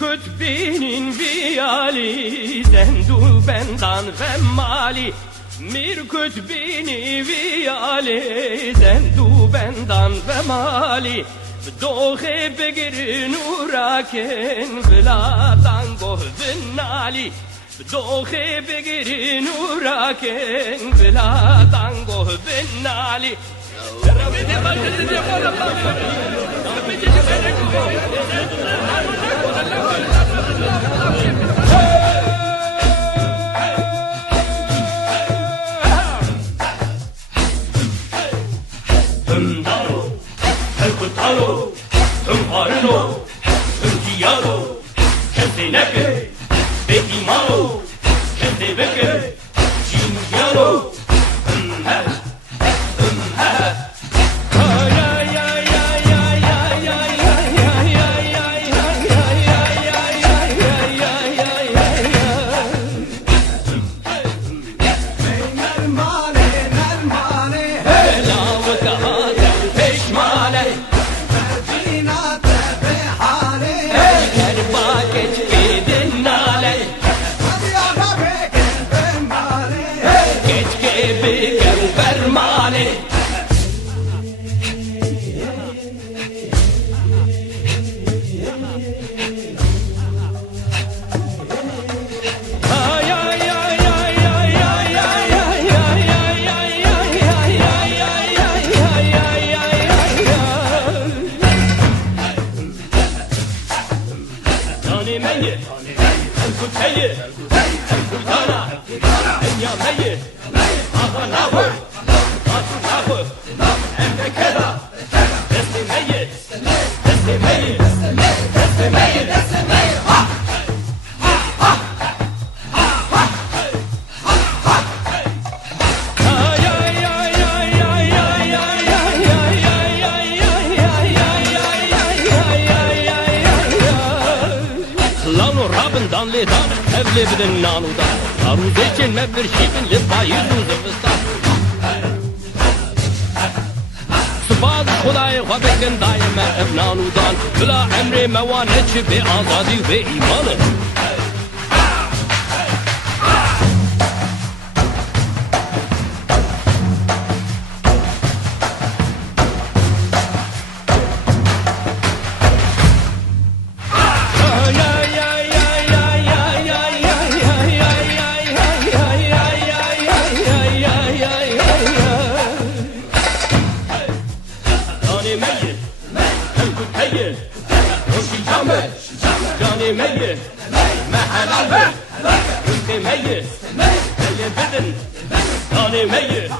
كتبين بيالي زندو بندان فمالي مير كتبين بيالي زندو بندان فمالي بدوخي بقر نوراكن بلا تانغو بنالي بدوخي بقر نوراكن بلا تانغو بنالي Talo, Parno, Tiago, Kenteneke, Betty Malo, Kentebeke, Chingiano, Dan le dan, evle bidin nanu da. Aruz için mevdir şibin li payizu zıvıstan. Sıfaz Khuday khwabekin daime ev nanu dan. Bila emri mevanet şibi azadi ve imanı. جاني ميت ما حلال بك رزقي ميت اللي بدن جاني ميت